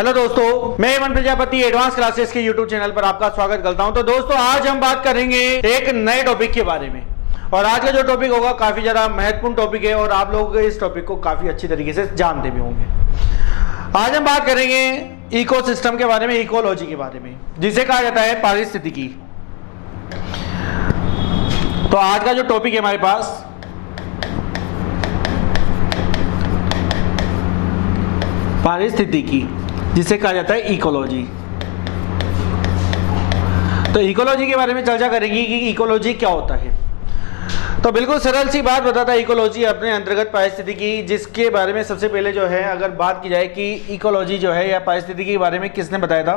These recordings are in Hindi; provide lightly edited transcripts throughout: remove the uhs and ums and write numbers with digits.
हेलो दोस्तों, मैं हेमंत प्रजापति एडवांस क्लासेस के यूट्यूब चैनल पर आपका स्वागत करता हूं। तो दोस्तों, आज हम बात करेंगे एक नए टॉपिक के बारे में। और आज का जो टॉपिक होगा काफी ज्यादा महत्वपूर्ण टॉपिक है और आप लोग इस टॉपिक को काफी अच्छी तरीके से जानते भी होंगे। आज हम बात करेंगे इकोसिस्टम के बारे में, इकोलॉजी के बारे में, जिसे कहा जाता है पारिस्थितिकी। तो आज का जो टॉपिक है हमारे पास पारिस्थितिकी, जिसे कहा जाता है इकोलॉजी। तो इकोलॉजी के बारे में चर्चा करेंगे कि इकोलॉजी क्या होता है। तो बिल्कुल सरल सी बात बताता है इकोलॉजी अपने अंतर्गत पारिस्थितिकी, जिसके बारे में सबसे पहले जो है अगर बात की जाए कि इकोलॉजी जो है या पारिस्थितिकी के बारे में किसने बताया था,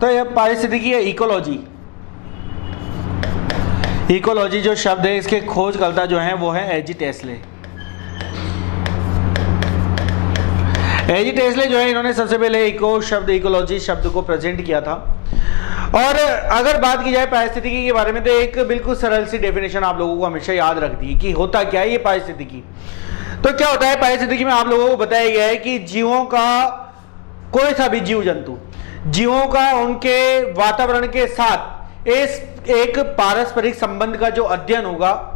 तो यह पारिस्थितिकी या इकोलॉजी, इकोलॉजी जो शब्द है इसके खोजकर्ता जो है वो है एजी टेस्ले। एजी टेस्ले जो है इन्होंने सबसे पहले इको शब्द, इकोलॉजी शब्द को प्रेजेंट किया था। और अगर बात की जाए पारिस्थितिकी के बारे में तो एक बिल्कुल सरल सी डेफिनेशन आप लोगों को हमेशा याद रखती है कि होता क्या है ये पारिस्थितिकी। तो क्या होता है पारिस्थितिकी में, आप लोगों को बताया गया है कि जीवों का, कोई सा भी जीव जंतु, जीवों का उनके वातावरण के साथ एक पारस्परिक संबंध का जो अध्ययन होगा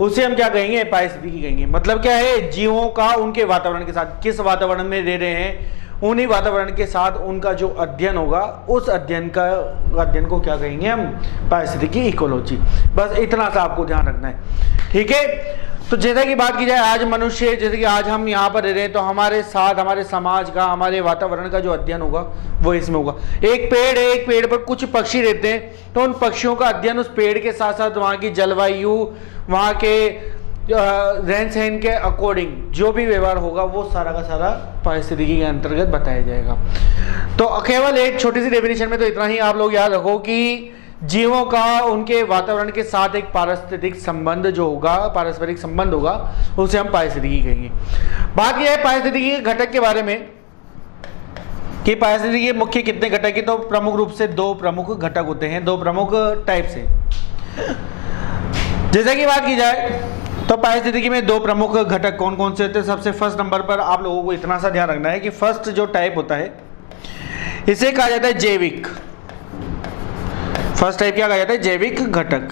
उसे हम क्या कहेंगे, पारिस्थितिकी कहेंगे। मतलब क्या है, जीवों का उनके वातावरण के साथ, किस वातावरण में रह रहे हैं उन्हीं वातावरण के साथ उनका जो अध्ययन होगा, उस अध्ययन को क्या कहेंगे हम, पारिस्थितिकी, इकोलॉजी। बस इतना सा आपको ध्यान रखना है, ठीक है। तो जैसा कि बात की जाए आज मनुष्य, जैसे कि आज हम यहाँ पर रह रहे हैं, तो हमारे साथ हमारे समाज का, हमारे वातावरण का जो अध्ययन होगा वो इसमें होगा। एक पेड़ है, एक पेड़ पर कुछ पक्षी रहते हैं, तो उन पक्षियों का अध्ययन उस पेड़ के साथ साथ वहाँ की जलवायु, वहाँ के रहन सहन के अकॉर्डिंग जो भी व्यवहार होगा वो सारा का सारा पारिस्थितिकी के अंतर्गत बताया जाएगा। तो केवल एक छोटी सी डेफिनेशन में तो इतना ही आप लोग याद रखो कि जीवों का उनके वातावरण के साथ एक पारिस्थितिक संबंध जो होगा, पारस्परिक संबंध होगा, उसे हम पारिस्थितिकी कहेंगे। बात यह है पारिस्थितिकी के घटक के बारे में कि पारिस्थितिकी के मुख्य कितने घटक है। तो प्रमुख रूप से दो प्रमुख घटक होते हैं, दो प्रमुख टाइप से। जैसे कि बात की जाए तो पारिस्थितिकी में दो प्रमुख घटक कौन कौन से होते हैं। सबसे फर्स्ट नंबर पर आप लोगों को इतना सा ध्यान रखना है कि फर्स्ट जो टाइप होता है इसे कहा जाता है जैविक। फर्स्ट टाइप क्या कहा जाता है, जैविक घटक।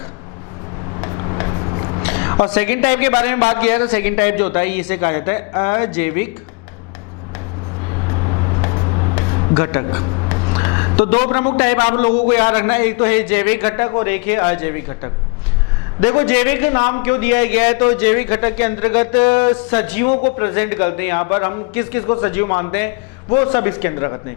और सेकंड टाइप के बारे में बात किया है तो सेकंड टाइप जो होता है इसे कहा जाता है अजैविक घटक। तो दो प्रमुख टाइप आप लोगों को याद रखना है, एक तो है जैविक घटक और एक है अजैविक घटक। देखो जैविक नाम क्यों दिया गया है, तो जैविक घटक के अंतर्गत सजीवों को प्रेजेंट करते हैं। यहाँ पर हम किस किस को सजीव मानते हैं वो सब इसके अंतर्गत हैं।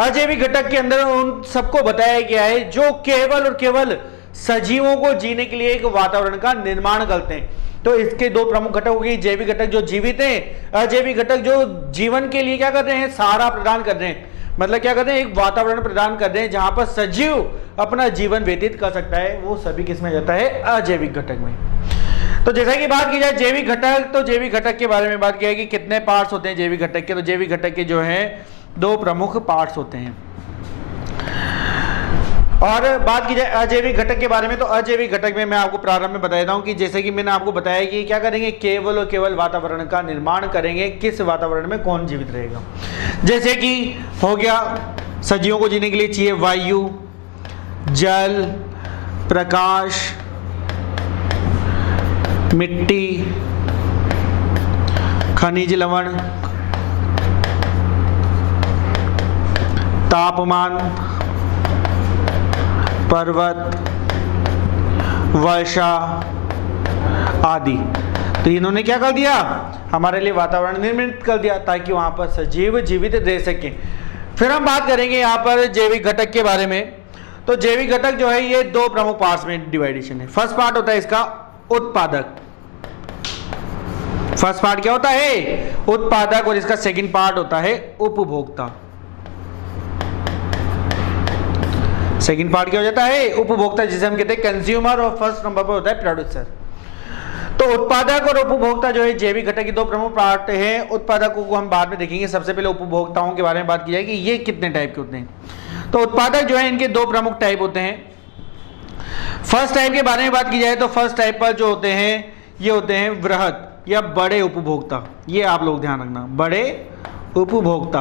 अजैविक घटक के अंदर उन सबको बताया गया है जो केवल और केवल सजीवों को जीने के लिए एक वातावरण का निर्माण करते हैं। तो इसके दो प्रमुख घटक हो गए, जैविक घटक जो जीवित हैं, अजैविक घटक जो जीवन के लिए क्या कर रहे हैं, सहारा प्रदान कर रहे हैं। मतलब क्या करते हैं, एक वातावरण प्रदान कर रहे हैं जहां पर सजीव अपना जीवन व्यतीत कर सकता है, वो सभी किसमें जाता है, अजैविक घटक में। तो जैसा कि बात की जाए जैविक घटक, तो जैविक घटक के बारे में बात किया है कि कितने पार्ट्स होते हैं जैविक घटक के। तो जैविक घटक के जो है दो प्रमुख पार्ट्स होते हैं। और बात की जाए अजैविक घटक के बारे में, तो अजैविक घटक में मैं आपको प्रारंभ में बताया हूं कि जैसे कि मैंने आपको बताया कि क्या करेंगे, केवल और केवल वातावरण का निर्माण करेंगे, किस वातावरण में कौन जीवित रहेगा। जैसे कि हो गया, सजीवों को जीने के लिए चाहिए वायु, जल, प्रकाश, मिट्टी, खनिज लवण, तापमान, पर्वत, वर्षा आदि। तो इन्होंने क्या कर दिया, हमारे लिए वातावरण निर्मित कर दिया ताकि वहां पर सजीव जीवित रह सके। फिर हम बात करेंगे यहाँ पर जैविक घटक के बारे में। तो जैविक घटक जो है ये दो प्रमुख पार्ट्स में डिवाइडेशन है। फर्स्ट पार्ट होता है इसका उत्पादक। फर्स्ट पार्ट क्या होता है, उत्पादक, और इसका सेकंड पार्ट होता है उपभोक्ता। सेकंड पार्ट क्या हो जाता है, उपभोक्ता, जिसे हम कहते हैं कंज्यूमर, और फर्स्ट नंबर पर होता है प्रोड्यूसर। तो उत्पादक और उपभोक्ता जो है जैविक घटक के दो प्रमुख पार्ट हैं। उत्पादकों को हम बाद में देखेंगे, सबसे पहले उपभोक्ताओं के बारे में बात की जाएगी, ये कितने टाइप के होते हैं। तो उत्पादक जो है इनके दो प्रमुख टाइप होते हैं। फर्स्ट टाइप के बारे में बात की जाए तो फर्स्ट टाइप पर जो होते हैं ये होते हैं वृहद या बड़े उपभोक्ता। ये आप लोग ध्यान रखना, बड़े उपभोक्ता।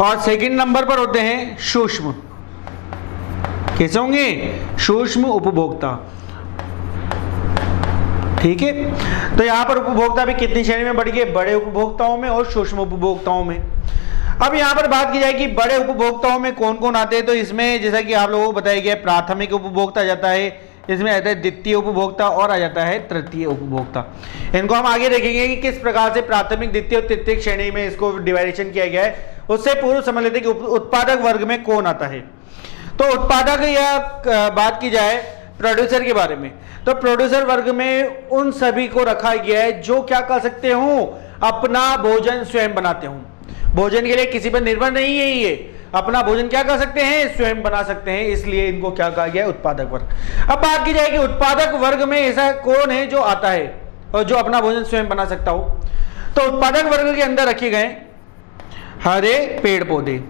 और सेकंड नंबर पर होते हैं सूक्ष्म। कैसे होंगे? सूक्ष्म उपभोक्ता। ठीक है, तो यहां पर उपभोक्ता भी कितनी श्रेणी में बढ़ गए? बड़े उपभोक्ताओं में और सूक्ष्म उपभोक्ताओं में। अब यहां पर बात की जाए कि बड़े उपभोक्ताओं में कौन कौन आते हैं, तो इसमें जैसा कि आप लोगों को बताया गया प्राथमिक उपभोक्ता आ जाता है, इसमें आता है द्वितीय उपभोक्ता और आ जाता है तृतीय उपभोक्ता। इनको हम आगे देखेंगे कि किस प्रकार से प्राथमिक, द्वितीय और तृतीय श्रेणी में इसको डिवाइडेशन किया गया है। उससे पूर्व समझ लेते हैं कि उत्पादक वर्ग में कौन आता है। तो उत्पादक या बात की जाए प्रोड्यूसर के बारे में, तो प्रोड्यूसर वर्ग में उन सभी को रखा गया है जो क्या कर सकते हो, अपना भोजन स्वयं बनाते हो। भोजन के लिए किसी पर निर्भर नहीं है, ये अपना भोजन क्या कर सकते हैं, स्वयं बना सकते हैं, इसलिए इनको क्या कहा गया है, उत्पादक वर्ग। अब बात की जाए कि उत्पादक वर्ग में ऐसा कौन है जो आता है और जो अपना भोजन स्वयं बना सकता हो, तो उत्पादक वर्ग के अंदर रखे गए हरे पेड़ पौधे।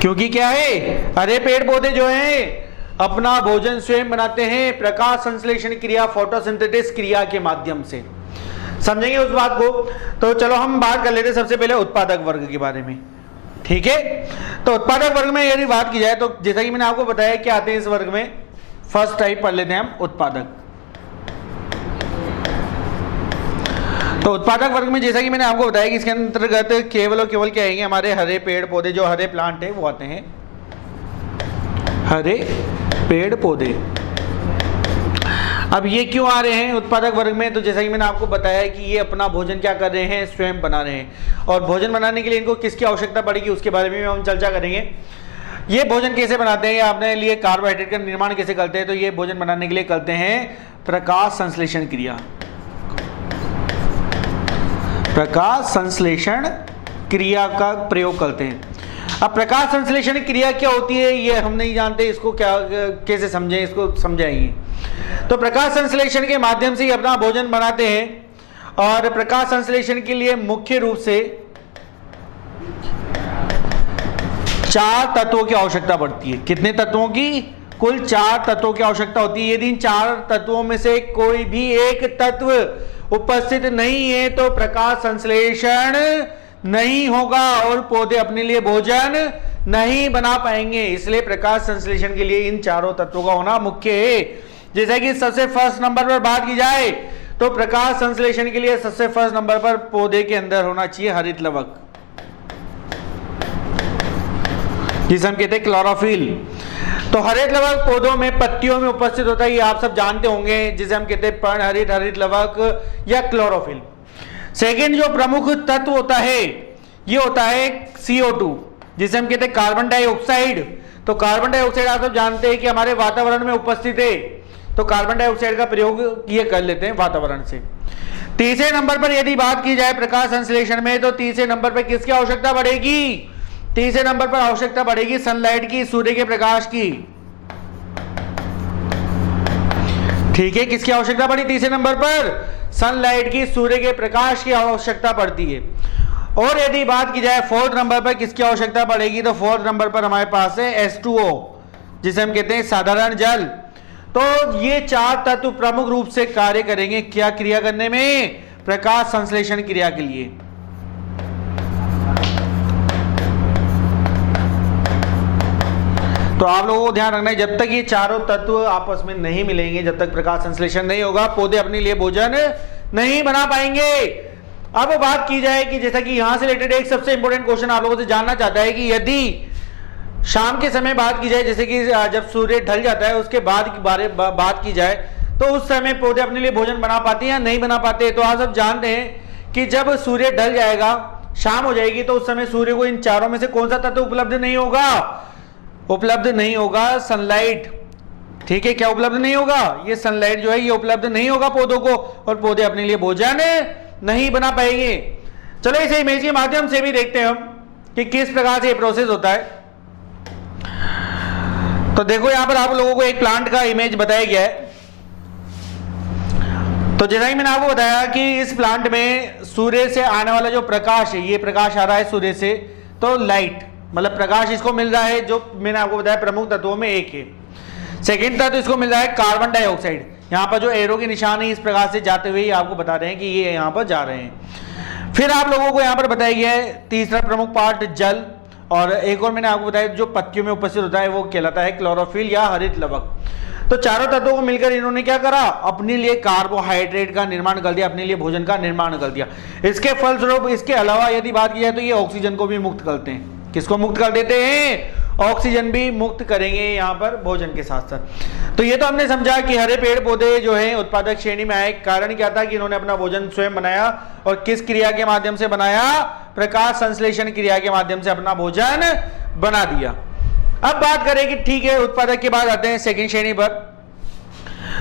क्योंकि क्या है, हरे पेड़ पौधे जो हैं अपना भोजन स्वयं बनाते हैं प्रकाश संश्लेषण क्रिया, फोटोसिंथेसिस क्रिया के माध्यम से। समझेंगे उस बात को। तो चलो हम बात कर लेते हैं सबसे पहले उत्पादक वर्ग के बारे में। ठीक है, तो उत्पादक वर्ग में यदि बात की जाए तो जैसा कि मैंने आपको बताया क्या आते हैं इस वर्ग में, फर्स्ट टाइप पढ़ लेते हैं हम उत्पादक। तो उत्पादक वर्ग में जैसा कि मैंने आपको बताया कि इसके अंतर्गत केवल और केवल क्या आएंगे, हमारे हरे पेड़ पौधे, जो हरे प्लांट है वो आते हैं, हरे पेड़ पौधे। अब ये क्यों आ रहे हैं उत्पादक वर्ग में, तो जैसा कि मैंने आपको बताया कि ये अपना भोजन क्या कर रहे हैं, स्वयं बना रहे हैं। और भोजन बनाने के लिए इनको किसकी आवश्यकता पड़ेगी उसके बारे में हम चर्चा करेंगे। ये भोजन कैसे बनाते हैं, या अपने लिए कार्बोहाइड्रेट का निर्माण कैसे करते हैं, तो ये भोजन बनाने के लिए करते हैं प्रकाश संश्लेषण क्रिया। प्रकाश संश्लेषण क्रिया का प्रयोग करते हैं। अब प्रकाश संश्लेषण क्रिया क्या होती है ये हम नहीं जानते, इसको क्या कैसे समझें, इसको समझाएंगे। तो प्रकाश संश्लेषण के माध्यम से ही अपना भोजन बनाते हैं। और प्रकाश संश्लेषण के लिए मुख्य रूप से 4 तत्वों की आवश्यकता पड़ती है। कितने तत्वों की? कुल 4 तत्वों की आवश्यकता होती है। यदि इन 4 तत्वों में से कोई भी एक तत्व उपस्थित नहीं है तो प्रकाश संश्लेषण नहीं होगा और पौधे अपने लिए भोजन नहीं बना पाएंगे। इसलिए प्रकाश संश्लेषण के लिए इन 4 तत्वों का होना मुख्य है। जैसा कि सबसे फर्स्ट नंबर पर बात की जाए तो प्रकाश संश्लेषण के लिए सबसे फर्स्ट नंबर पर पौधे के अंदर होना चाहिए हरित लवक, जिसे हम कहते हैं क्लोरोफिल। तो हरित लवक पौधों में पत्तियों में उपस्थित होता है, ये आप सब जानते होंगे, जिसे हम कहते हैं पर्णहरित, हरित लवक या क्लोरोफिल। सेकेंड जो प्रमुख तत्व होता है ये होता है CO2, जिसे हम कहते हैं कार्बन डाइऑक्साइड। तो कार्बन डाइऑक्साइड आप सब जानते हैं कि हमारे वातावरण में उपस्थित है, तो कार्बन डाइऑक्साइड का प्रयोग ये कर लेते हैं वातावरण से। तीसरे नंबर पर यदि बात की जाए प्रकाश संश्लेषण में, तो तीसरे नंबर पर किसकी आवश्यकता बढ़ेगी? तीसरे नंबर पर आवश्यकता बढ़ेगी सनलाइट की, सूर्य के प्रकाश की। ठीक है, किसकी आवश्यकता पड़ी तीसरे नंबर पर? सनलाइट की, सूर्य के प्रकाश की आवश्यकता पड़ती है। और यदि बात की जाए फोर्थ नंबर पर किसकी आवश्यकता पड़ेगी, तो फोर्थ नंबर पर हमारे पास है H2O, जिसे हम कहते हैं साधारण जल। तो ये 4 तत्व प्रमुख रूप से कार्य करेंगे क्या क्रिया करने में? प्रकाश संश्लेषण क्रिया के लिए। तो आप लोगों को ध्यान रखना है, जब तक ये 4 तत्व आपस में नहीं मिलेंगे, जब तक प्रकाश संश्लेषण नहीं होगा, पौधे अपने लिए भोजन नहीं बना पाएंगे। अब बात की जाए कि जैसा कि यहां से रिलेटेड एक सबसे इंपॉर्टेंट क्वेश्चन आप लोगों से जानना चाहता है कि यदि शाम के समय बात की जाए, जैसे कि जब सूर्य ढल जाता है उसके बाद बात की जाए, तो उस समय पौधे अपने लिए भोजन बना पाते हैं या नहीं बना पाते? तो आप सब जानते हैं कि जब सूर्य ढल जाएगा, शाम हो जाएगी, तो उस समय सूर्य को इन 4 में से कौन सा तत्व उपलब्ध नहीं होगा? उपलब्ध नहीं होगा सनलाइट। ठीक है, क्या उपलब्ध नहीं होगा? ये सनलाइट जो है ये उपलब्ध नहीं होगा पौधों को, और पौधे अपने लिए भोजन नहीं बना पाएंगे। चलो इस इमेज के माध्यम से भी देखते हैं हम कि किस प्रकार से ये प्रोसेस होता है। तो देखो यहां पर आप लोगों को एक प्लांट का इमेज बताया गया है। तो जैसा कि मैंने आपको बताया कि इस प्लांट में सूर्य से आने वाला जो प्रकाश है, ये प्रकाश आ रहा है सूर्य से, तो लाइट मतलब प्रकाश इसको मिल रहा है, जो मैंने आपको बताया प्रमुख तत्वों में एक है। सेकेंड तत्व इसको मिल रहा है कार्बन डाइऑक्साइड। यहाँ पर जो एरो के निशान है इस प्रकार से जाते हुए आपको बता रहे हैं कि ये यहाँ पर जा रहे हैं। फिर आप लोगों को यहाँ पर बताया गया है तीसरा प्रमुख पार्ट जल, और एक और मैंने आपको बताया जो पत्तियों में उपस्थित होता है वो कहलाता है क्लोरोफिल या हरित लवक। तो चारों तत्वों को मिलकर इन्होंने क्या करा, अपने लिए कार्बोहाइड्रेट का निर्माण कर दिया, अपने लिए भोजन का निर्माण कर दिया। इसके फलस्वरूप इसके अलावा यदि बात की जाए तो ये ऑक्सीजन को भी मुक्त करते हैं। किसको मुक्त कर देते हैं, ऑक्सीजन भी मुक्त करेंगे यहाँ पर भोजन के साथ साथ। तो ये तो हमने समझा कि हरे पेड़ पौधे जो हैं उत्पादक श्रेणी में आए। कारण क्या था कि इन्होंने अपना भोजन स्वयं बनाया, और किस क्रिया के माध्यम से बनाया, प्रकाश संश्लेषण क्रिया के माध्यम से अपना भोजन बना दिया। अब बात करें कि ठीक है, उत्पादक के बाद आते हैं सेकंड श्रेणी पर।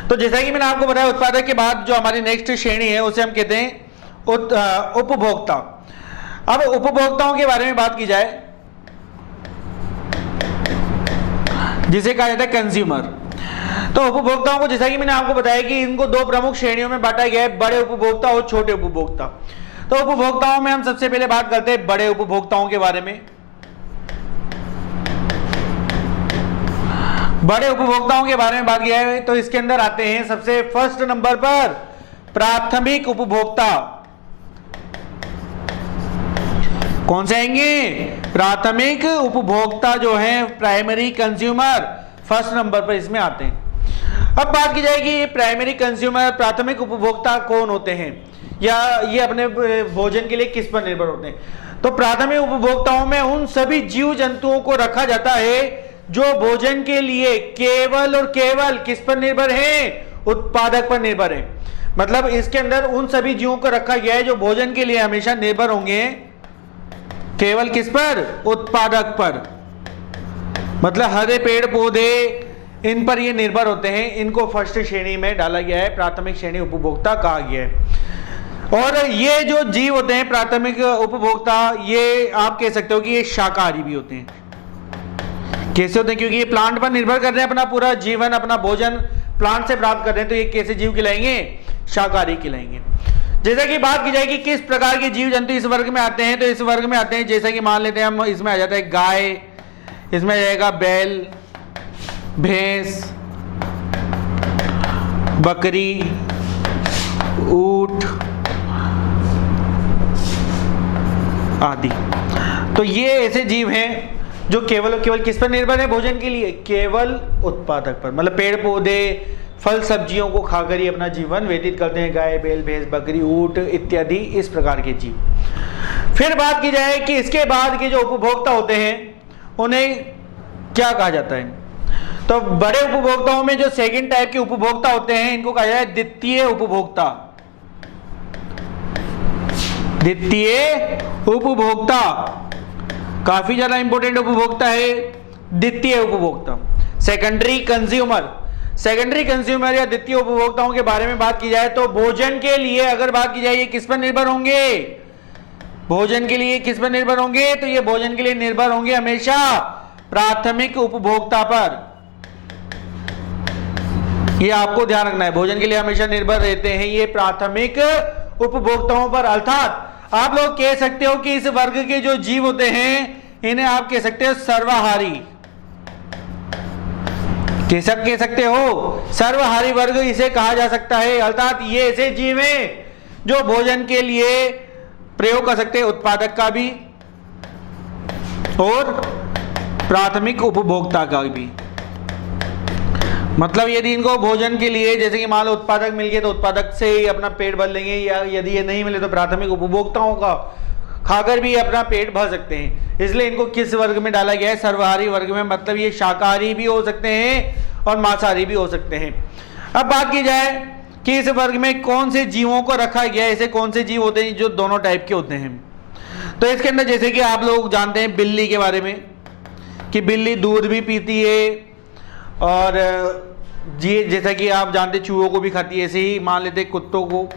तो जैसा कि मैंने आपको बताया उत्पादक के बाद जो हमारी नेक्स्ट श्रेणी है उसे हम कहते हैं उपभोक्ता। अब उपभोक्ताओं के बारे में बात की जाए जिसे कहा जाता है कंज्यूमर। तो उपभोक्ताओं को जैसा कि मैंने आपको बताया कि इनको दो प्रमुख श्रेणियों में बांटा गया है, बड़े उपभोक्ता और छोटे उपभोक्ता। तो उपभोक्ताओं में हम सबसे पहले बात करते हैं बड़े उपभोक्ताओं के बारे में। बड़े उपभोक्ताओं के बारे में बात किया है तो इसके अंदर आते हैं सबसे फर्स्ट नंबर पर प्राथमिक उपभोक्ता। कौन से आएंगे, प्राथमिक उपभोक्ता जो है प्राइमरी कंज्यूमर, फर्स्ट नंबर पर इसमें आते हैं। अब बात की जाएगी प्राइमरी कंज्यूमर, प्राथमिक उपभोक्ता कौन होते हैं या ये अपने भोजन के लिए किस पर निर्भर होते हैं। तो प्राथमिक उपभोक्ताओं में उन सभी जीव जंतुओं को रखा जाता है जो भोजन के लिए केवल और केवल किस पर निर्भर है, उत्पादक पर निर्भर है। मतलब इसके अंदर उन सभी जीवों को रखा गया है जो भोजन के लिए हमेशा निर्भर होंगे केवल किस पर, उत्पादक पर। मतलब हरे पेड़ पौधे इन पर ये निर्भर होते हैं। इनको फर्स्ट श्रेणी में डाला गया है, प्राथमिक श्रेणी उपभोक्ता कहा गया है। और ये जो जीव होते हैं प्राथमिक उपभोक्ता, ये आप कह सकते हो कि ये शाकाहारी भी होते हैं। कैसे होते हैं, क्योंकि ये प्लांट पर निर्भर कर रहे हैं, अपना पूरा जीवन अपना भोजन प्लांट से प्राप्त कर रहे हैं। तो ये कैसे जीव कहलाएंगे, शाकाहारी कहलाएंगे। जैसा कि बात की जाएगी किस प्रकार के जीव जंतु इस वर्ग में आते हैं, तो इस वर्ग में आते हैं जैसा कि मान लेते हैं हम, इसमें आ जाता है गाय, इसमें आ जाएगा बैल, भैंस, बकरी, ऊंट आदि। तो ये ऐसे जीव हैं जो केवल और केवल किस पर निर्भर है भोजन के लिए, केवल उत्पादक पर। मतलब पेड़ पौधे फल सब्जियों को खाकर ही अपना जीवन व्यतीत करते हैं, गाय बैल भैंस बकरी ऊंट इत्यादि इस प्रकार के जीव। फिर बात की जाए कि इसके बाद के जो उपभोक्ता होते हैं उन्हें क्या कहा जाता है। तो बड़े उपभोक्ताओं में जो सेकंड टाइप के उपभोक्ता होते हैं इनको कहा जाता है द्वितीय उपभोक्ता। द्वितीय उपभोक्ता काफी ज्यादा इंपॉर्टेंट उपभोक्ता है द्वितीय उपभोक्ता। सेकेंडरी कंज्यूमर, सेकेंडरी कंज्यूमर या द्वितीय उपभोक्ताओं के बारे में बात की जाए तो भोजन के लिए अगर बात की जाए ये किस पर निर्भर होंगे, भोजन के लिए किस पर निर्भर होंगे, तो ये भोजन के लिए निर्भर होंगे हमेशा प्राथमिक उपभोक्ता पर। ये आपको ध्यान रखना है, भोजन के लिए हमेशा निर्भर रहते हैं ये प्राथमिक उपभोक्ताओं पर। अर्थात आप लोग कह सकते हो कि इस वर्ग के जो जीव होते हैं इन्हें आप कह सकते हो सर्वाहारी। कैसा कह सकते हो, सर्वाहारी वर्ग इसे कहा जा सकता है। अर्थात ये ऐसे जीव हैं जो भोजन के लिए प्रयोग कर सकते हैं, उत्पादक का भी और प्राथमिक उपभोक्ता का भी। मतलब यदि इनको भोजन के लिए जैसे कि मान लो उत्पादक मिल गए तो उत्पादक से ही अपना पेट भर लेंगे, या यदि ये नहीं मिले तो प्राथमिक उपभोक्ताओं का खाकर भी अपना पेट भर सकते हैं। इसलिए इनको किस वर्ग में डाला गया है, सर्वाहारी वर्ग में। मतलब ये शाकाहारी भी हो सकते हैं और मांसाहारी भी हो सकते हैं। अब बात की जाए कि इस वर्ग में कौन से जीवों को रखा गया है, ऐसे कौन से जीव होते हैं जो दोनों टाइप के होते हैं। तो इसके अंदर जैसे कि आप लोग जानते हैं बिल्ली के बारे में कि बिल्ली दूध भी पीती है और जी जैसा कि आप जानते चूहों को भी खाती है, ऐसे ही मान लेते कुत्तों को।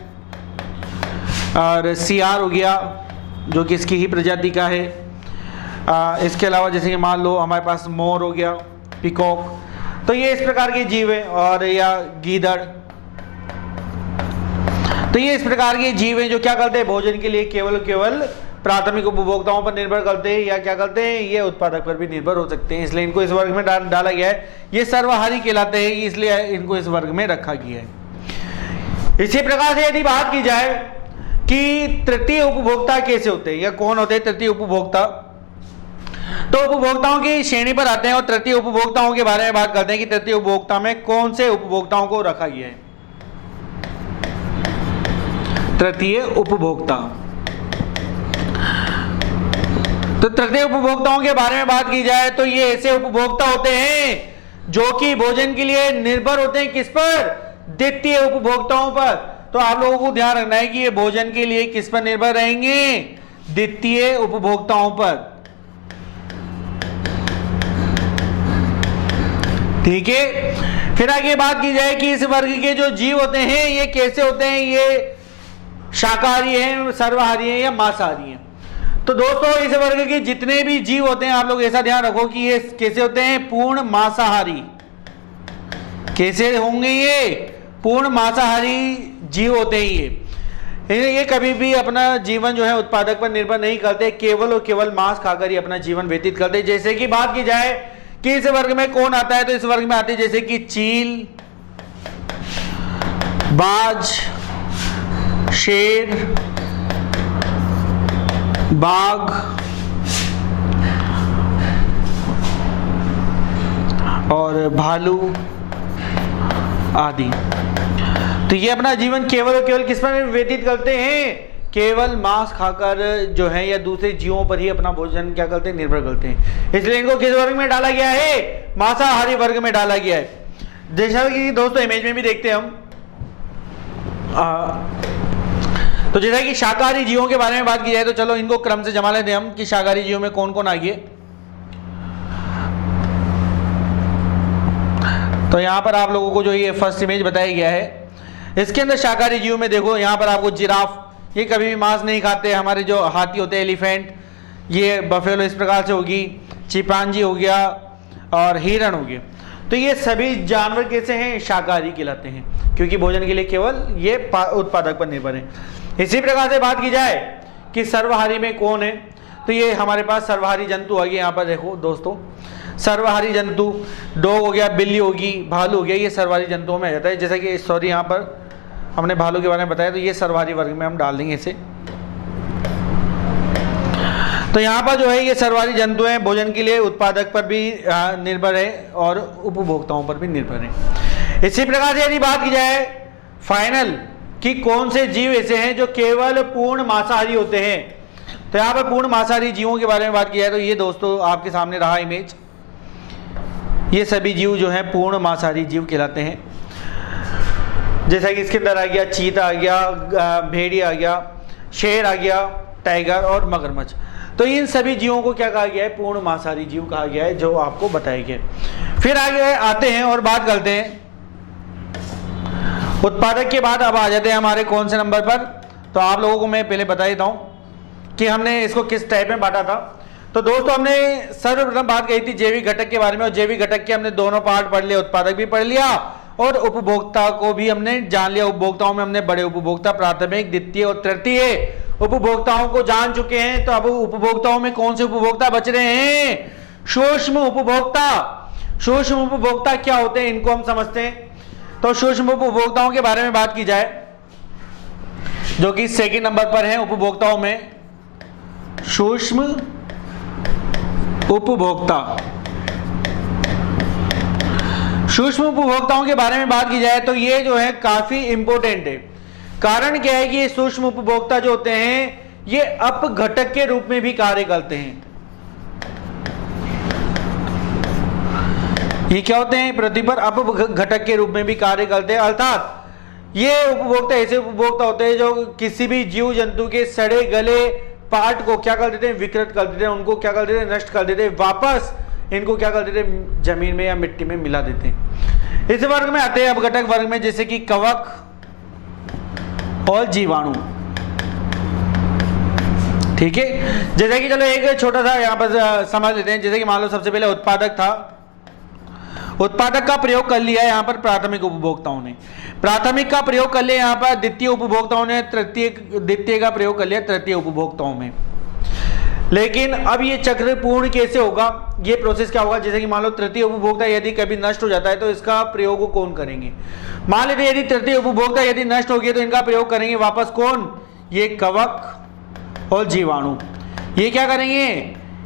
और सियार हो गया जो कि इसकी ही प्रजाति का है। इसके अलावा जैसे कि मान लो हमारे पास मोर हो गया, पिकॉक, तो ये इस प्रकार के जीव है। और या गीदड़, तो ये इस प्रकार के जीव हैं जो क्या करते हैं, भोजन के लिए केवल प्राथमिक उपभोक्ताओं पर निर्भर करते हैं, या क्या करते हैं, ये उत्पादक पर भी निर्भर हो सकते हैं। इसलिए इनको इस वर्ग में डाला गया है। ये सर्वाहारी कहलाते हैं, इसलिए इनको इस वर्ग में रखा गया है। इसी प्रकार से यदि बात की जाए कि तृतीय उपभोक्ता कैसे होते हैं या कौन होते हैं तृतीय उपभोक्ता। तो उपभोक्ताओं की श्रेणी पर आते हैं और तृतीय उपभोक्ताओं के बारे में बात करते हैं कि तृतीय उपभोक्ता में कौन से उपभोक्ताओं को रखा गया है। तृतीय उपभोक्ता, तो तृतीय उपभोक्ताओं के बारे में बात की जाए तो ये ऐसे उपभोक्ता होते हैं जो कि भोजन के लिए निर्भर होते हैं किस पर, द्वितीय उपभोक्ताओं पर। तो आप लोगों को ध्यान रखना है कि ये भोजन के लिए किस पर निर्भर रहेंगे, द्वितीय उपभोक्ताओं पर। ठीक है, फिर आगे बात की जाए कि इस वर्ग के जो जीव होते हैं ये कैसे होते हैं, ये शाकाहारी हैं, सर्वहारी हैं या मांसाहारी हैं। तो दोस्तों इस वर्ग के जितने भी जीव होते हैं आप लोग ऐसा ध्यान रखो कि ये कैसे होते हैं, पूर्ण मांसाहारी। कैसे होंगे, ये पूर्ण मांसाहारी जीव होते हैं। ये कभी भी अपना जीवन जो है उत्पादक पर निर्भर नहीं करते, केवल और केवल मांस खाकर ही अपना जीवन व्यतीत करते। जैसे कि बात की जाए कि इस वर्ग में कौन आता है, तो इस वर्ग में आते हैं जैसे कि चील, बाज, शेर, बाघ और भालू आदि। तो ये अपना जीवन केवल और केवल किस पर व्यतीत करते हैं, केवल मांस खाकर जो है या दूसरे जीवों पर ही अपना भोजन क्या करते हैं, निर्भर करते हैं। इसलिए इनको किस वर्ग में डाला गया है, मांसाहारी वर्ग में डाला गया है। जैसा कि दोस्तों इमेज में भी देखते हैं हम, तो जैसा कि शाकाहारी जीवों के बारे में बात की जाए तो चलो इनको क्रम से जमा लेते हैं हम कि शाकाहारी जीवों में कौन कौन आ गए। तो यहां पर आप लोगों को जो ये फर्स्ट इमेज बताया गया है, इसके अंदर शाकाहारी जीव में देखो यहां पर आपको जिराफ, ये कभी भी मांस नहीं खाते। हमारे जो हाथी होते हैं, एलिफेंट, ये बफेलो इस प्रकार से होगी, चिंपांजी हो गया और हिरण हो गया। तो ये सभी जानवर कैसे हैं, शाकाहारी कहलाते हैं, क्योंकि भोजन के लिए केवल ये उत्पादक पर निर्भर है। इसी प्रकार से बात की जाए कि सर्वहारी में कौन है, तो ये हमारे पास सर्वहारी जंतु आ गए। यहाँ पर देखो दोस्तों, सर्वहारी जंतु डॉग हो गया, बिल्ली होगी, भालू हो गया, ये सर्वहारी जंतुओं में आ जाता है। जैसा कि सॉरी यहाँ पर हमने भालू के बारे में बताया, तो ये सर्वहारी वर्ग में हम डाल देंगे इसे। तो यहाँ पर जो है ये सर्वहारी जंतु हैं, भोजन के लिए उत्पादक पर भी निर्भर है और उपभोक्ताओं पर भी निर्भर है। इसी प्रकार से यदि बात की जाए फाइनल कि कौन से जीव ऐसे हैं जो केवल पूर्ण मांसाहारी होते हैं, तो यहाँ पर पूर्ण मांसाहारी जीवों के बारे में बात की जाए तो ये दोस्तों आपके सामने रहा इमेज। ये सभी जीव जो हैं पूर्ण मांसाहारी जीव कहलाते हैं। जैसा कि इसके अंदर आ गया चीता आ गया, भेड़िया आ गया, शेर आ गया, टाइगर और मगरमच्छ। तो इन सभी जीवों को क्या कहा गया है, पूर्ण मांसाहारी जीव कहा गया है, जो आपको बताया गया। फिर आगे आते हैं और बात करते हैं उत्पादक के बाद। अब आ जाते हैं हमारे कौन से नंबर पर, तो आप लोगों को मैं पहले बता देता हूं कि हमने इसको किस टाइप में बांटा था। तो दोस्तों हमने सर्वप्रथम बात कही थी जैविक घटक के बारे में, और जैविक घटक के हमने दोनों पार्ट पढ़ लिया, उत्पादक भी पढ़ लिया और उपभोक्ता को भी हमने जान लिया। उपभोक्ताओं में हमने बड़े उपभोक्ता, प्राथमिक, द्वितीय और तृतीय उपभोक्ताओं को जान चुके हैं। तो अब उपभोक्ताओं में कौन से उपभोक्ता बच रहे हैं, सूक्ष्म उपभोक्ता। सूक्ष्म उपभोक्ता क्या होते हैं, इनको हम समझते हैं। तो सूक्ष्म उपभोक्ताओं के बारे में बात की जाए, जो कि सेकंड नंबर पर है उपभोक्ताओं में, सूक्ष्म उपभोक्ता। सूक्ष्म उपभोक्ताओं के बारे में बात की जाए तो ये जो है काफी इंपॉर्टेंट है। कारण क्या है कि ये सूक्ष्म उपभोक्ता जो होते हैं ये अपघटक के रूप में भी कार्य करते हैं। ये क्या होते हैं, पृथ्वी पर अपघटक के रूप में भी कार्य करते हैं। अर्थात ये उपभोक्ता ऐसे उपभोक्ता होते हैं जो किसी भी जीव जंतु के सड़े गले पार्ट को क्या कर देते हैं, विकृत कर देते हैं, उनको क्या कर देते हैं, नष्ट कर देते हैं, वापस इनको क्या कर देते हैं, जमीन में या मिट्टी में मिला देते हैं। इस वर्ग में आते हैं अपघटक वर्ग में, जैसे कि कवक और जीवाणु। ठीक है, जैसे कि चलो एक छोटा सा यहाँ पर समझ लेते हैं। जैसे कि मान लो सबसे पहले उत्पादक था, उत्पादक का प्रयोग कर लिया यहाँ पर प्राथमिक उपभोक्ताओं ने, प्राथमिक का प्रयोग कर लिया यहाँ पर द्वितीय उपभोक्ताओं ने, द्वितीय का प्रयोग कर लिया तृतीय उपभोक्ताओं में। लेकिन अब ये चक्र पूर्ण कैसे होगा, ये प्रोसेस क्या होगा। जैसे कि मान लो तृतीय उपभोक्ता यदि कभी नष्ट हो जाता है तो इसका प्रयोग कौन करेंगे। मान लेते यदि तृतीय उपभोक्ता यदि नष्ट हो गया तो इनका प्रयोग करेंगे वापस कौन, ये कवक और जीवाणु, ये क्या करेंगे,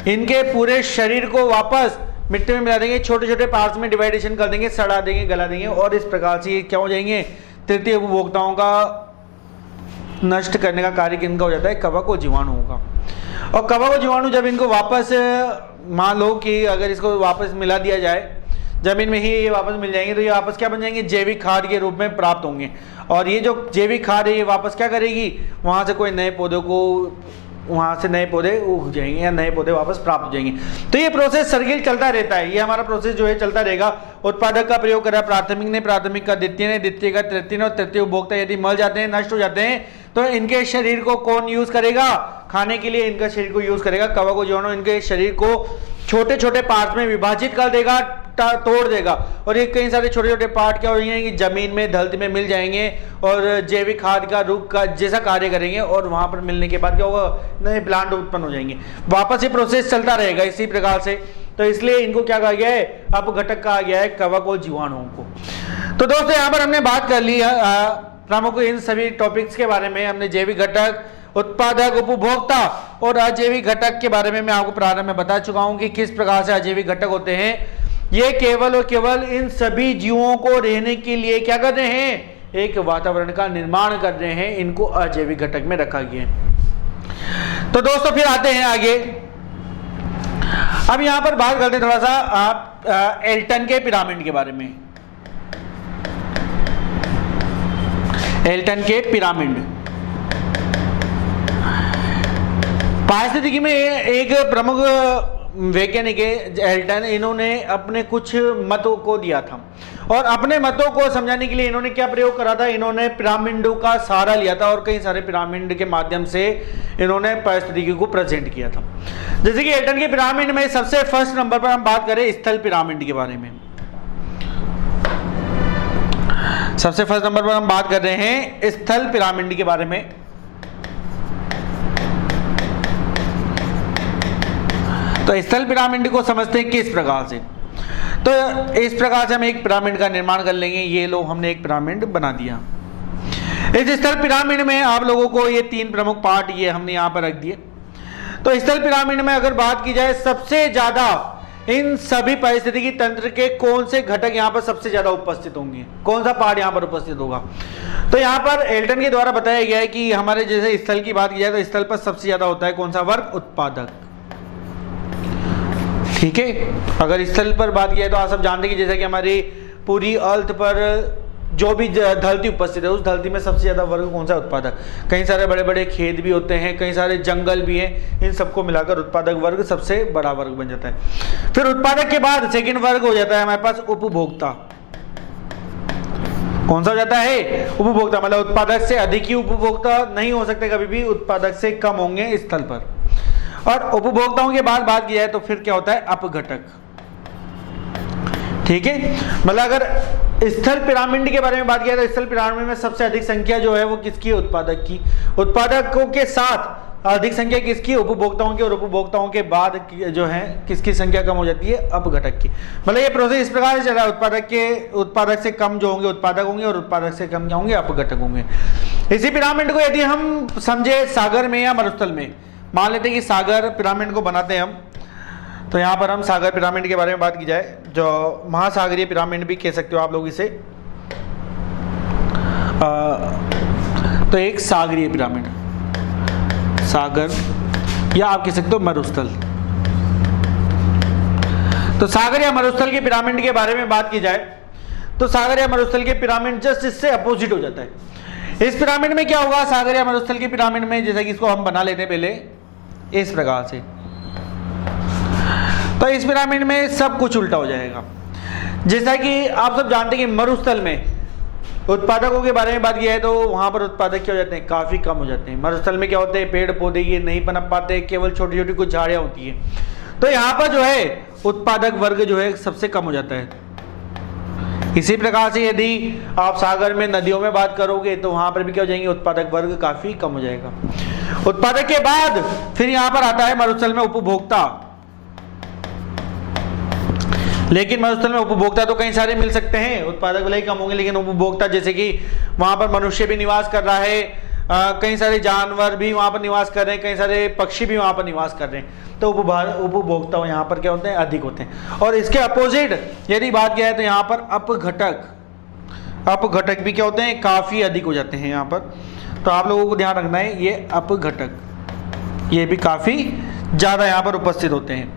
इनके पूरे शरीर को वापस मिट्टी में मिला देंगे, छोटे छोटे पार्ट्स में डिवाइडेशन कर देंगे, सड़ा देंगे, गला देंगे, और इस प्रकार से ये क्या हो जाएंगे, तृतीय उपभोक्ताओं का नष्ट करने का कार्य किनका हो जाता है, कवक और जीवाणुओं का। और कवक और जीवाणु जब इनको वापस, मान लो कि अगर इसको वापस मिला दिया जाए जमीन में ही, ये वापस मिल जाएंगे, तो ये वापस क्या बन जाएंगे, जैविक खाद के रूप में प्राप्त होंगे। और ये जो जैविक खाद है ये वापस क्या करेगी, वहां से कोई नए पौधों को, वहां से नए पौधे उग जाएंगे या नए पौधे वापस प्राप्त हो जाएंगे। तो ये प्रोसेस सर्किल चलता रहता है, ये हमारा प्रोसेस जो है चलता रहेगा। उत्पादक का प्रयोग करा प्राथमिक ने, प्राथमिक का द्वितीय ने, द्वितीय का तृतीय ने, और तृतीय उपभोक्ता यदि मर जाते हैं, नष्ट हो जाते हैं, तो इनके शरीर को कौन यूज करेगा, खाने के लिए इनका शरीर को यूज करेगा। कवक और जीवाणु इनके शरीर को छोटे छोटे पार्ट में विभाजित कर देगा, तोड़ देगा, और ये कई सारे छोटे छोटे पार्ट क्या हो जाएंगे, जमीन में धरती में मिल जाएंगे और जैविक खाद का रूप का जैसा कार्य करेंगे, और वहां पर मिलने के बाद क्या होगा, नए प्लांट उत्पन्न हो जाएंगे। वापस ये प्रोसेस चलता रहेगा इसी प्रकार से। तो इसलिए इनको क्या कहा गया है, अपघटक कहा गया है, कवक और जीवाणुओं को। तो दोस्तों यहाँ पर हमने बात कर ली प्रमुख इन सभी टॉपिक्स के बारे में। हमने जैविक घटक, उत्पादक, उपभोक्ता और अजैविक घटक के बारे में मैं आपको प्रारंभ में बता चुका हूं कि किस प्रकार से अजैविक घटक होते हैं। ये केवल और केवल इन सभी जीवों को रहने के लिए क्या कर रहे हैं, एक वातावरण का निर्माण कर रहे हैं, इनको अजैविक घटक में रखा गया है। तो दोस्तों फिर आते हैं आगे। अब यहां पर बात करते हैं थोड़ा सा आप एल्टन के पिरामिड के बारे में। एल्टन के पिरामिड पारिस्थितिकी में एक प्रमुख वैज्ञानिक है एल्टन, इन्होंने अपने कुछ मतों को दिया था, और अपने मतों को समझाने के लिए इन्होंने क्या प्रयोग करा था, इन्होंने पिरामिडों का सहारा लिया था, और कई सारे पिरामिड के माध्यम से इन्होंने पारिस्थितिकी को प्रेजेंट किया था। जैसे कि एल्टन के पिरामिड में सबसे फर्स्ट नंबर पर हम बात करें स्थल पिरामिड के बारे में। सबसे फर्स्ट नंबर पर हम बात कर रहे हैं स्थल पिरामिड के बारे में। तो स्थल पिरामिड को समझते हैं किस प्रकार से, तो इस प्रकार से हम एक पिरामिड का निर्माण कर लेंगे। ये लो हमने एक पिरामिड बना दिया। इस स्थल पिरामिड में आप लोगों को ये तीन प्रमुख पार्ट ये हमने यहाँ पर रख दिए। तो स्थल पिरामिड में अगर बात की जाए, सबसे ज्यादा इन सभी पारिस्थितिकी तंत्र के कौन से घटक यहाँ पर सबसे ज्यादा उपस्थित होंगे, कौन सा पार्ट यहाँ पर उपस्थित होगा। तो यहाँ पर एल्टन के द्वारा बताया गया है कि हमारे जैसे स्थल की बात की जाए तो स्थल पर सबसे ज्यादा होता है कौन सा वर्ग, उत्पादक। ठीक है, अगर स्थल पर बात की जाए तो आप सब जानते हैं कि जैसे कि हमारी पूरी अर्थ पर जो भी धरती उपस्थित है, उस धरती में सबसे ज्यादा वर्ग कौन सा, उत्पादक। कई सारे बड़े बड़े खेत भी होते हैं, कई सारे जंगल भी हैं, इन सबको मिलाकर उत्पादक वर्ग सबसे बड़ा वर्ग बन जाता है। फिर उत्पादक के बाद सेकंड वर्ग हो जाता है हमारे पास उपभोक्ता। कौन सा हो जाता है, उपभोक्ता। मतलब उत्पादक से अधिक ही उपभोक्ता नहीं हो सकते कभी भी, उत्पादक से कम होंगे स्थल पर। और उपभोक्ताओं के बाद बात की जाए तो फिर क्या होता है, अपघटक। ठीक है, मतलब अगर स्थल पिरामिड के बारे में बात किया तो स्थल पिरामिड में सबसे अधिक संख्या जो है वो किसकी, उत्पादक की। उत्पादकों के साथ अधिक संख्या किसकी, उपभोक्ताओं की, और उपभोक्ताओं के बाद जो है किसकी संख्या कम हो जाती है, अपघटक की। मतलब ये प्रोसेस इस प्रकार से चल रहा है, उत्पादक से कम जो होंगे उत्पादक होंगे, और उत्पादक से कम क्या होंगे, अपघटक होंगे। इसी पिरामिड को यदि हम समझे सागर में या मरुस्थल में, मान लेते हैं कि सागर पिरामिड को बनाते हैं हम, तो यहाँ पर हम सागर पिरामिड के बारे में बात की जाए, जो महासागरीय पिरामिड भी कह सकते हो आप लोग इसे। तो एक सागरीय पिरामिड, सागर, या आप कह सकते हो मरुस्थल। तो सागर या मरुस्थल के पिरामिड के बारे में बात की जाए तो सागर या मरुस्थल के पिरामिड जस्ट इससे अपोजिट हो जाता है। इस पिरामिड में क्या होगा, सागर या मरुस्थल के पिरामिड में, जैसा कि इसको हम बना लेते हैं पहले इस प्रकार से, तो इस पिरामिड में सब कुछ उल्टा हो जाएगा। जैसा कि आप सब जानते हैं कि मरुस्थल में उत्पादकों के बारे में बात की है तो वहां पर उत्पादक क्या हो जाते हैं, काफी कम हो जाते हैं। मरुस्थल में क्या होते हैं, पेड़ पौधे ये नहीं पनप पाते, केवल छोटी छोटी कुछ झाड़ियां होती है। तो यहाँ पर जो है उत्पादक वर्ग जो है सबसे कम हो जाता है। इसी प्रकार से यदि आप सागर में, नदियों में बात करोगे तो वहां पर भी क्या हो जाएंगे, उत्पादक वर्ग काफी कम हो जाएगा। उत्पादक के बाद फिर यहां पर आता है मरुस्थल में उपभोक्ता। लेकिन मरुस्थल में उपभोक्ता तो कई सारे मिल सकते हैं, उत्पादक भले ही कम होंगे, लेकिन उपभोक्ता जैसे कि वहां पर मनुष्य भी निवास कर रहा है, कई सारे जानवर भी वहाँ पर निवास कर रहे हैं, कई सारे पक्षी भी वहाँ पर निवास कर रहे हैं, तो उपभोक्ता यहाँ पर क्या होते हैं, अधिक होते हैं। और इसके अपोजिट यदि बात किया है तो यहाँ पर अपघटक भी क्या होते हैं, काफ़ी अधिक हो जाते हैं यहाँ पर। तो आप लोगों को ध्यान रखना है, ये अपघटक ये भी काफ़ी ज़्यादा यहाँ पर उपस्थित होते हैं।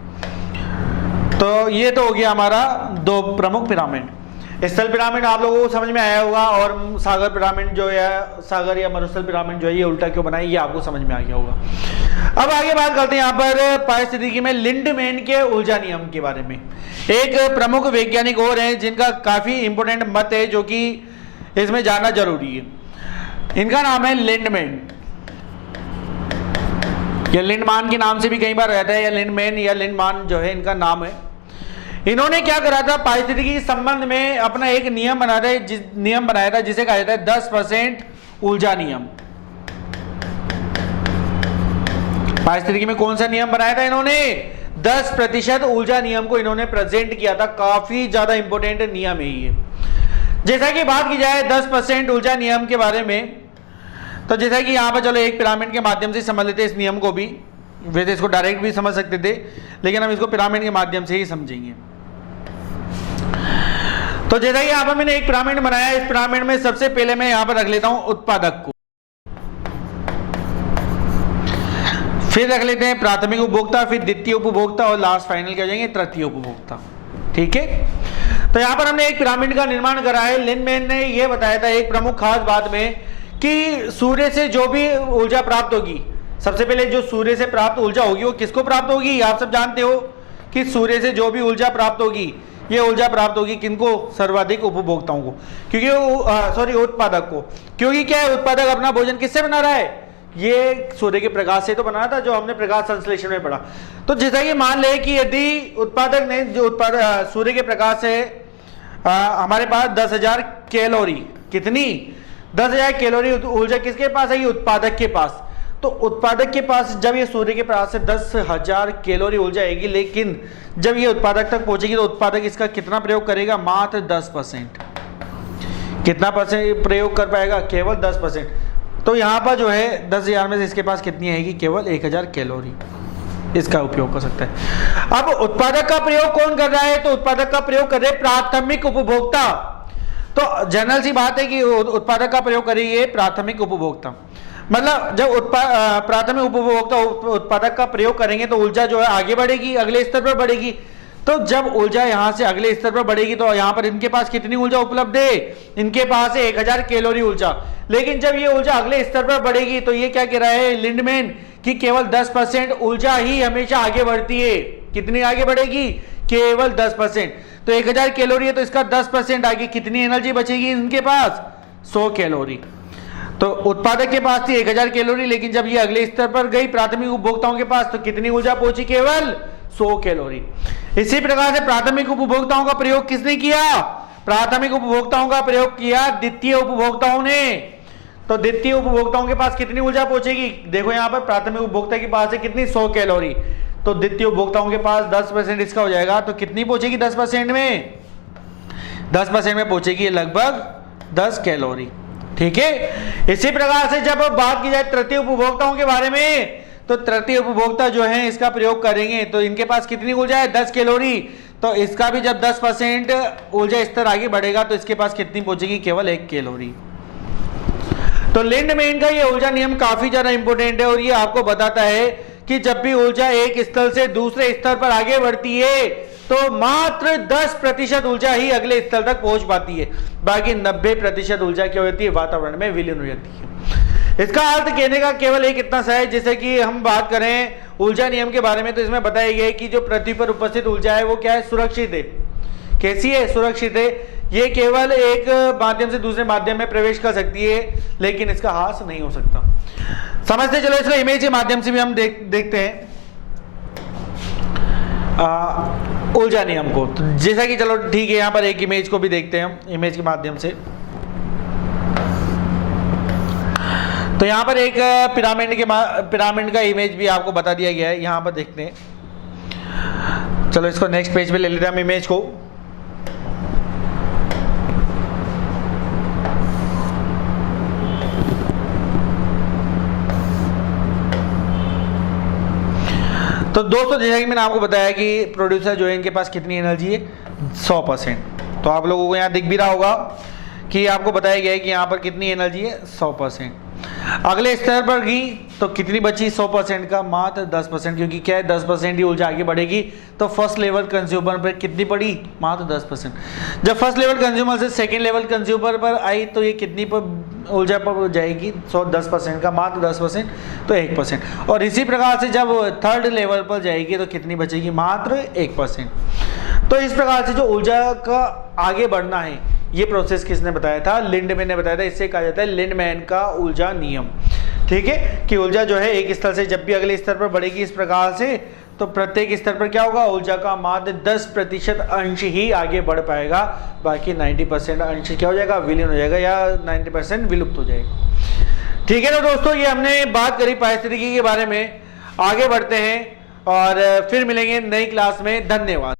तो ये तो हो गया हमारा दो प्रमुख पिरामिड। स्थल पिरामिड आप लोगों को समझ में आया होगा, और सागर पिरामिड जो है, सागर या मरुस्थल पिरामिड जो है, ये उल्टा क्यों बनाई, ये आपको समझ में आ गया होगा। अब आगे बात करते हैं यहाँ पर पारिस्थितिकी में लिंडमैन के ऊर्जा नियम के बारे में। एक प्रमुख वैज्ञानिक और हैं जिनका काफी इंपोर्टेंट मत है, जो कि इसमें जानना जरूरी है। इनका नाम है लिंडमैन, या लिंडमान के नाम से भी कई बार रहता है, या लिंडमैन या लिंडमान जो है इनका नाम है। इन्होंने क्या करा था, पारिस्थितिकी के संबंध में अपना एक नियम बनाया था जिसे कहा जाता है 10% ऊर्जा नियम। पारिस्थितिकी में कौन सा नियम बनाया था इन्होंने, 10% ऊर्जा नियम को इन्होंने प्रेजेंट किया था। काफी ज्यादा इंपॉर्टेंट नियम है ये। जैसा कि बात की जाए 10% ऊर्जा नियम के बारे में, तो जैसा कि यहाँ पर चलो एक पिरामिड के माध्यम से समझ लेते हैं इस नियम को भी। वैसे इसको डायरेक्ट भी समझ सकते थे, लेकिन हम इसको पिरामिड के माध्यम से ही समझेंगे। तो जैसा कि यहाँ पर मैंने एक पिरामिड बनाया, इस पिरामिड में सबसे पहले मैं यहाँ पर रख लेता हूं उत्पादक को, फिर रख लेते हैं प्राथमिक उपभोक्ता, फिर द्वितीय उपभोक्ता, और लास्ट फाइनल क्या हो जाएंगे, तृतीय उपभोक्ता। ठीक है, तो यहाँ पर हमने एक पिरामिड का निर्माण करा है। लिंडमैन ने यह बताया था एक प्रमुख खास बात में, कि सूर्य से जो भी ऊर्जा प्राप्त होगी, सबसे पहले जो सूर्य से प्राप्त ऊर्जा होगी वो किसको प्राप्त होगी, आप सब जानते हो कि सूर्य से जो भी ऊर्जा प्राप्त होगी, ये ऊर्जा प्राप्त होगी किनको, सर्वाधिक उपभोक्ताओं को, क्योंकि उत्पादक को। क्योंकि क्या है, उत्पादक अपना भोजन किससे बना रहा है, ये सूर्य के प्रकाश से तो बना था, जो हमने प्रकाश संश्लेषण में पढ़ा। तो जैसा कि मान ले कि यदि उत्पादक ने जो सूर्य के प्रकाश से हमारे पास 10,000 कैलोरी, कितनी 10,000 कैलोरी ऊर्जा किसके पास है, ये उत्पादक के पास। तो उत्पादक के पास जब ये सूर्य के प्रकाश से 10,000 कैलोरी ऊर्जा आएगी, लेकिन जब ये उत्पादक तक पहुंचेगी तो उत्पादक इसका कितना प्रयोग करेगा, मात्र 10%। कितना परसेंट प्रयोग कर पाएगा, केवल 10%। तो यहाँ पर जो है 10,000 में से इसके पास कितनी आएगी, केवल 1,000 कैलोरी इसका उपयोग कर सकता है। अब उत्पादक का प्रयोग कौन कर रहा है, तो उत्पादक का प्रयोग कर रहे प्राथमिक उपभोक्ता। तो जनरल सी बात है कि उत्पादक का प्रयोग करेंगे प्राथमिक उपभोक्ता, मतलब जब प्राथमिक उपभोक्ता उत्पादक का प्रयोग करेंगे तो ऊर्जा जो है आगे बढ़ेगी, अगले स्तर पर बढ़ेगी। तो जब ऊर्जा यहां से अगले स्तर पर बढ़ेगी तो यहां पर इनके पास कितनी ऊर्जा उपलब्ध है, इनके पास है 1,000 कैलोरी ऊर्जा। लेकिन जब ये ऊर्जा अगले स्तर पर बढ़ेगी तो ये क्या कह रहा है लिंडमैन, कि केवल 10% ऊर्जा ही हमेशा आगे बढ़ती है। कितनी आगे बढ़ेगी, केवल 10%। तो 1,000 कैलोरी है तो इसका 10% आगे कितनी एनर्जी बचेगी इनके पास, 100 कैलोरी। तो उत्पादक के पास थी 1,000 कैलोरी, लेकिन जब ये अगले स्तर पर गई प्राथमिक उपभोक्ताओं के पास तो कितनी ऊर्जा पहुंची, केवल 100 कैलोरी। इसी प्रकार से प्राथमिक उपभोक्ताओं का प्रयोग किसने किया, प्राथमिक उपभोक्ताओं का प्रयोग किया द्वितीय उपभोक्ताओं ने। तो द्वितीय उपभोक्ताओं के पास कितनी ऊर्जा पहुंचेगी, देखो यहाँ पर प्राथमिक उपभोक्ता के पास है कितनी, 100 कैलोरी। तो द्वितीय उपभोक्ताओं के पास 10% इसका हो जाएगा, तो कितनी पहुंचेगी 10% में, 10% में पहुंचेगी लगभग 10 कैलोरी। ठीक है, इसी प्रकार से जब बात की जाए तृतीय उपभोक्ताओं के बारे में, तो तृतीय उपभोक्ता जो है इसका प्रयोग करेंगे तो इनके पास कितनी ऊर्जा है, 10 कैलोरी। तो इसका भी जब 10% ऊर्जा स्तर आगे बढ़ेगा तो इसके पास कितनी पहुंचेगी, केवल 1 कैलोरी। तो लिंडमैन का ये ऊर्जा नियम काफी ज्यादा इंपॉर्टेंट है, और ये आपको बताता है कि जब भी ऊर्जा एक स्तर से दूसरे स्तर पर आगे बढ़ती है तो मात्र 10% ऊर्जा ही अगले स्तर तक पहुंच पाती है, बाकी 90% ऊर्जा क्या होती है, वातावरण में विलीन हो जाती है। इसका अर्थ कहने का केवल एक इतना सा है, जैसे कि हम बात करें ऊर्जा नियम के बारे में, तो इसमें बताया गया है कि जो पृथ्वी पर उपस्थित ऊर्जा है वो क्या है, सुरक्षित है। कैसी है, सुरक्षित है। ये केवल एक माध्यम से दूसरे माध्यम में प्रवेश कर सकती है, लेकिन इसका ह्रास नहीं हो सकता। समझते चलो, इसको इमेज के माध्यम से भी हम देखते हैं ऊर्जा नियम को। तो जैसा कि चलो ठीक है, यहाँ पर एक इमेज को भी देखते हैं हम इमेज के माध्यम से। तो यहाँ पर एक पिरामिड का इमेज भी आपको बता दिया गया है, यहाँ पर देखते हैं। चलो इसको नेक्स्ट पेज पे ले लेते हैं हम इमेज को। तो दोस्तों जैसा कि मैंने आपको बताया कि प्रोड्यूसर जो है इनके पास कितनी एनर्जी है 100%। तो आप लोगों को यहाँ दिख भी रहा होगा कि आपको बताया गया है कि यहाँ पर कितनी एनर्जी है 100%। अगले स्तर पर गई तो कितनी बची 100% का मात्र 10%, क्योंकि क्या है 10% ही ऊर्जा आगे बढ़ेगी। तो फर्स्ट लेवल कंज्यूमर पर कितनी पड़ी मात्र 10%। जब फर्स्ट लेवल कंज्यूमर से सेकेंड लेवल कंज्यूमर पर आई तो ये कितनी पर ऊर्जा पर जाएगी 10% का मात्र 10%, तो 1%। और इसी प्रकार से जब थर्ड लेवल पर जाएगी तो कितनी बचेगी मात्र 1%। तो इस प्रकार से जो ऊर्जा का आगे बढ़ना है ये प्रोसेस किसने बताया था, लिंडमैन ने बताया था। इससे कहा जाता है लिंडमैन का ऊर्जा नियम। ठीक है, कि ऊर्जा जो है एक स्तर से जब भी अगले स्तर पर बढ़ेगी इस प्रकार से, तो प्रत्येक स्तर पर क्या होगा, ऊर्जा का मात्र 10% अंश ही आगे बढ़ पाएगा, बाकी 90% अंश क्या हो जाएगा, विलीन हो जाएगा या 90% विलुप्त हो जाएगा। ठीक है ना दोस्तों, ये हमने बात करी पारिस्थितिकी के बारे में। आगे बढ़ते हैं और फिर मिलेंगे नई क्लास में। धन्यवाद।